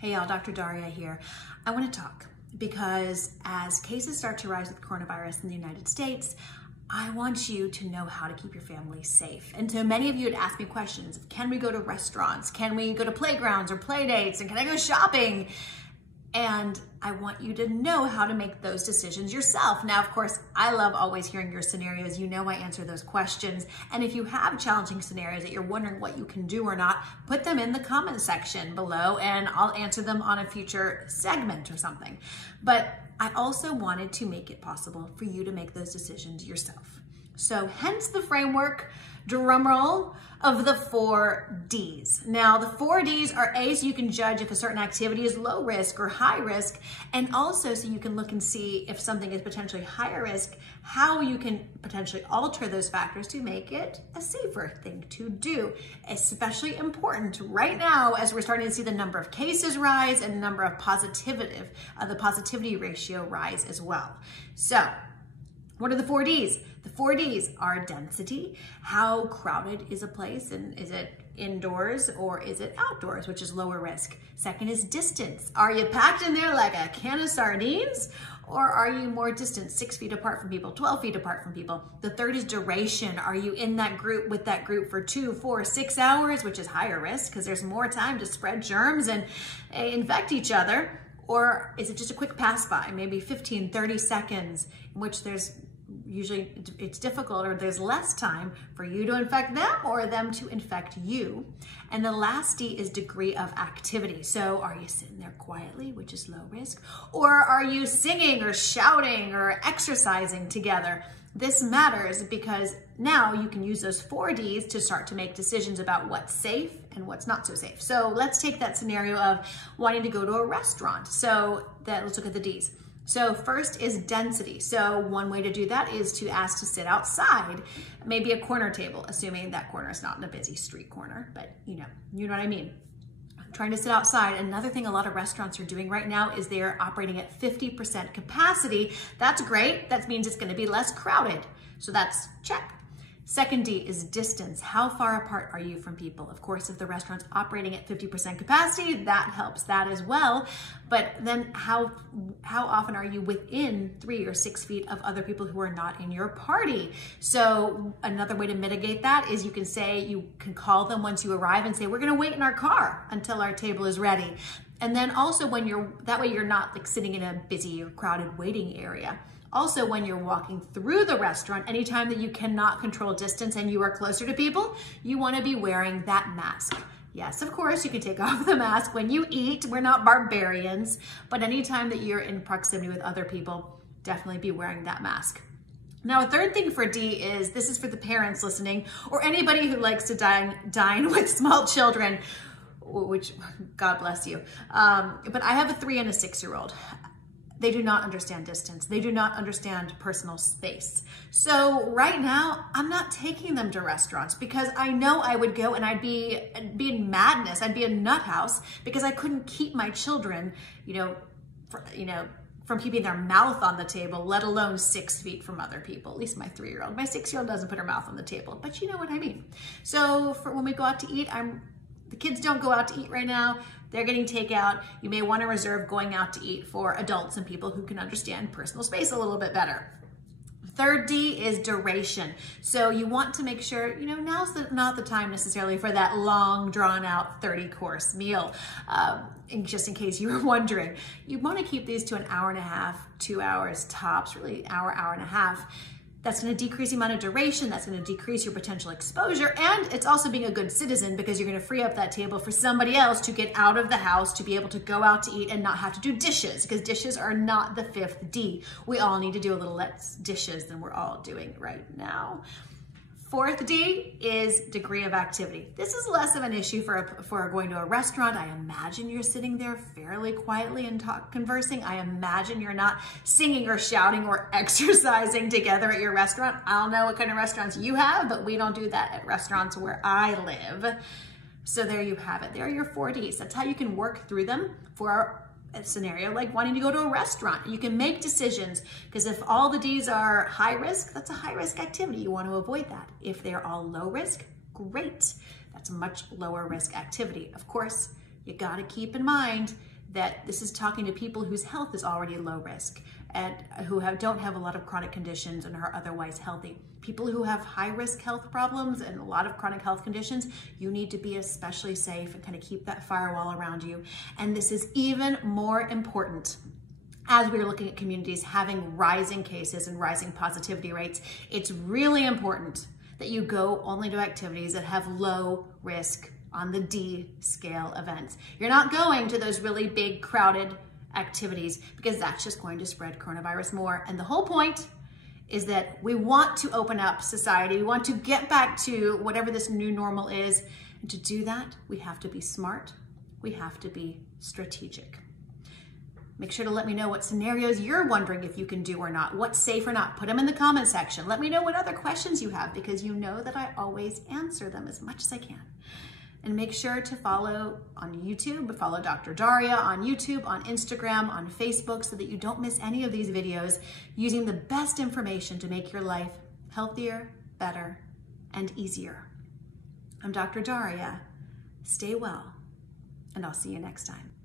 Hey y'all, Dr. Daria here. I want to talk because as cases start to rise with coronavirus in the United States, I want you to know how to keep your family safe. And so many of you had asked me questions. Can we go to restaurants? Can we go to playgrounds or play dates? And can I go shopping? And I want you to know how to make those decisions yourself. Now, of course, I love always hearing your scenarios. You know I answer those questions. And if you have challenging scenarios that you're wondering what you can do or not, put them in the comment section below and I'll answer them on a future segment or something. But I also wanted to make it possible for you to make those decisions yourself. So hence the framework, drumroll, of the 4 Ds. Now the 4 Ds are A, so you can judge if a certain activity is low risk or high risk, and also so you can look and see if something is potentially higher risk, how you can potentially alter those factors to make it a safer thing to do. Especially important right now as we're starting to see the number of cases rise and the number of the positivity ratio rise as well. So what are the 4 Ds? The 4 Ds are density. How crowded is a place, and is it indoors or is it outdoors, which is lower risk? Second is distance. Are you packed in there like a can of sardines, or are you more distant, 6 feet apart from people, 12 feet apart from people? The third is duration. Are you in that group with that group for 2, 4, 6 hours, which is higher risk because there's more time to spread germs and infect each other? Or is it just a quick pass by, maybe 15, 30 seconds, in which there's usually it's difficult or there's less time for you to infect them or them to infect you. And the last D is degree of activity. So are you sitting there quietly, which is low risk, or are you singing or shouting or exercising together? This matters because now you can use those 4 Ds to start to make decisions about what's safe and what's not so safe. So let's take that scenario of wanting to go to a restaurant. Let's look at the Ds. So first is density. So one way to do that is to ask to sit outside, maybe a corner table, assuming that corner is not in a busy street corner, but you know what I mean. Trying to sit outside. Another thing a lot of restaurants are doing right now is they're operating at 50% capacity. That's great. That means it's going to be less crowded. So that's check. Second D is distance. How far apart are you from people? Of course, if the restaurant's operating at 50% capacity, that helps that as well. But then how often are you within 3 or 6 feet of other people who are not in your party? So another way to mitigate that is you can call them once you arrive and say, we're gonna wait in our car until our table is ready. And then also that way you're not like sitting in a busy or crowded waiting area. Also, when you're walking through the restaurant, anytime that you cannot control distance and you are closer to people, you want to be wearing that mask. Yes, of course, you can take off the mask when you eat. We're not barbarians, but anytime that you're in proximity with other people, definitely be wearing that mask. Now, a third thing for D is, this is for the parents listening, or anybody who likes to dine with small children, which God bless you. But I have a 3 and a 6-year-old. They do not understand distance. They do not understand personal space. So right now, I'm not taking them to restaurants because I know I would go and I'd be in madness. I'd be a nut house because I couldn't keep my children, from keeping their mouth on the table, let alone 6 feet from other people, at least my 3-year-old. My 6-year-old doesn't put her mouth on the table, but you know what I mean. So for when we go out to eat, the kids don't go out to eat right now. They're getting takeout. You may want to reserve going out to eat for adults and people who can understand personal space a little bit better. Third D is duration. So you want to make sure, now's not the time necessarily for that long drawn out 30-course meal. Just in case you were wondering, you want to keep these to an hour and a half, 2 hours tops, really hour and a half. That's going to decrease the amount of duration, that's going to decrease your potential exposure, and it's also being a good citizen because you're going to free up that table for somebody else to get out of the house to be able to go out to eat and not have to do dishes, because dishes are not the 5th D. We all need to do a little less dishes than we're all doing right now. 4th D is degree of activity. This is less of an issue for going to a restaurant. I imagine you're sitting there fairly quietly and conversing. I imagine you're not singing or shouting or exercising together at your restaurant. I don't know what kind of restaurants you have, but we don't do that at restaurants where I live. So there you have it. There are your 4 Ds. That's how you can work through them for a scenario like wanting to go to a restaurant. You can make decisions because if all the Ds are high risk, that's a high risk activity. You want to avoid that. If they're all low risk, great. That's a much lower risk activity. Of course, you gotta keep in mind that this is talking to people whose health is already low risk and who don't have a lot of chronic conditions and are otherwise healthy. People who have high risk health problems and a lot of chronic health conditions, you need to be especially safe and kind of keep that firewall around you. And this is even more important as we're looking at communities having rising cases and rising positivity rates. It's really important that you go only to activities that have low risk on the D scale events. You're not going to those really big crowded activities because that's just going to spread coronavirus more. And the whole point is that we want to open up society. We want to get back to whatever this new normal is. And to do that, we have to be smart. We have to be strategic. Make sure to let me know what scenarios you're wondering if you can do or not, what's safe or not. Put them in the comment section. Let me know what other questions you have because you know that I always answer them as much as I can. And make sure to follow on YouTube, follow Dr. Daria on YouTube, on Instagram, on Facebook so that you don't miss any of these videos using the best information to make your life healthier, better, and easier. I'm Dr. Daria. Stay well, and I'll see you next time.